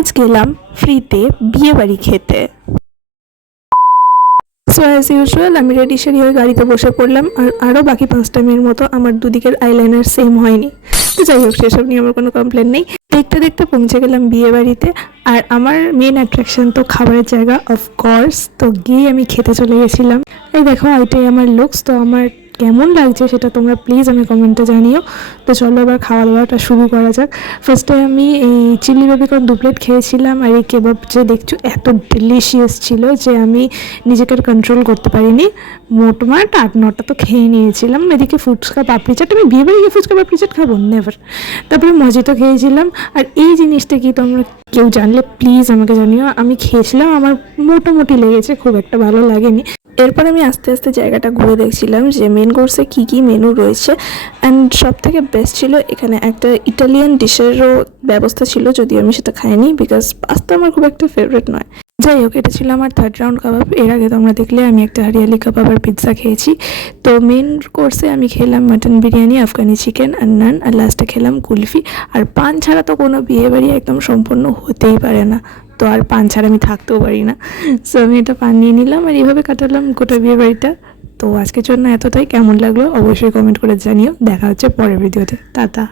আজ গেলাম ফ্রিতে বিয়ে বাড়ি খেতে। সো অ্যাজ ইউজুয়াল আমি রেডি সেডি হয়ে গাড়িতে বসে পড়লাম। আর আরও বাকি 5টা মেয়ের মতো আমার দুদিকের আইলাইনার সেম হয়নি। তো যাই হোক, সেসব নিয়ে আমার কোনো কমপ্লেন নেই। দেখতে দেখতে পৌঁছে গেলাম বিয়ে বাড়িতে। আর আমার মেন অ্যাট্রাকশন তো খাবারের জায়গা, অফকোর্স। তো গিয়ে আমি খেতে চলে গেছিলাম। এই দেখো, এটাই আমার লুকস। তো আমার কেমন লাগছে সেটা তোমরা প্লিজ আমি কমেন্টে জানিও। তো চলো এবার খাওয়া দাওয়াটা শুরু করা যাক। ফার্স্টে আমি এই চিলি বেবিকর্ন 2 প্লেট খেয়েছিলাম। আর এই কেবাব যে দেখছো এত ডিলিশিয়াস ছিল যে আমি নিজেকে কন্ট্রোল করতে পারিনি। মোটমাট 8-9টা তো খেয়ে নিয়েছিলাম। এদিকে ফুচকা পাপড়ি চাট, আমি বিয়ে বাড়ি গিয়ে ফুচকা পাপড়ি চাট খাবো? নেভার। তারপরে মজিতো খেয়েছিলাম। আর এই জিনিসটা কি তোমরা কেউ জানলে প্লিজ আমাকে জানিও। আমি খেয়েছিলাম, আমার মোটামুটি লেগেছে, খুব একটা ভালো লাগেনি। এরপর আমি আস্তে আস্তে জায়গাটা ঘুরে দেখছিলাম যে মেন কোর্সে কী কী মেনু রয়েছে। অ্যান্ড সব থেকে বেস্ট ছিল এখানে একটা ইটালিয়ান ডিশেরও ব্যবস্থা ছিল, যদিও আমি সেটা খাইনি বিকজ পাস্তা আমার খুব একটা ফেভারিট নয়। যাই হোক, এটা ছিল আমার 3rd রাউন্ড কাবাব। এর আগে তোমরা দেখলে আমি একটা হরিয়ালি কাবাব আর পিৎজা খেয়েছি। তো মেন কোর্সে আমি খেলাম মাটন বিরিয়ানি, আফগানি চিকেন আর নান, আর লাস্টে খেলাম কুলফি। আর পান ছাড়া তো কোনো বিয়ে বাড়ি একদম সম্পূর্ণ হতেই পারে না। তো আর পান ছাড়া আমি থাকতেও পারি না। সো আমি এটা পান নিয়ে নিলাম আর এইভাবে কাটালাম গোটা বিয়ে বাড়িটা। তো আজকের জন্য এতটাই। কেমন লাগলো অবশ্যই কমেন্ট করে জানিও। দেখা হচ্ছে পরের ভিডিওতে। টাটা।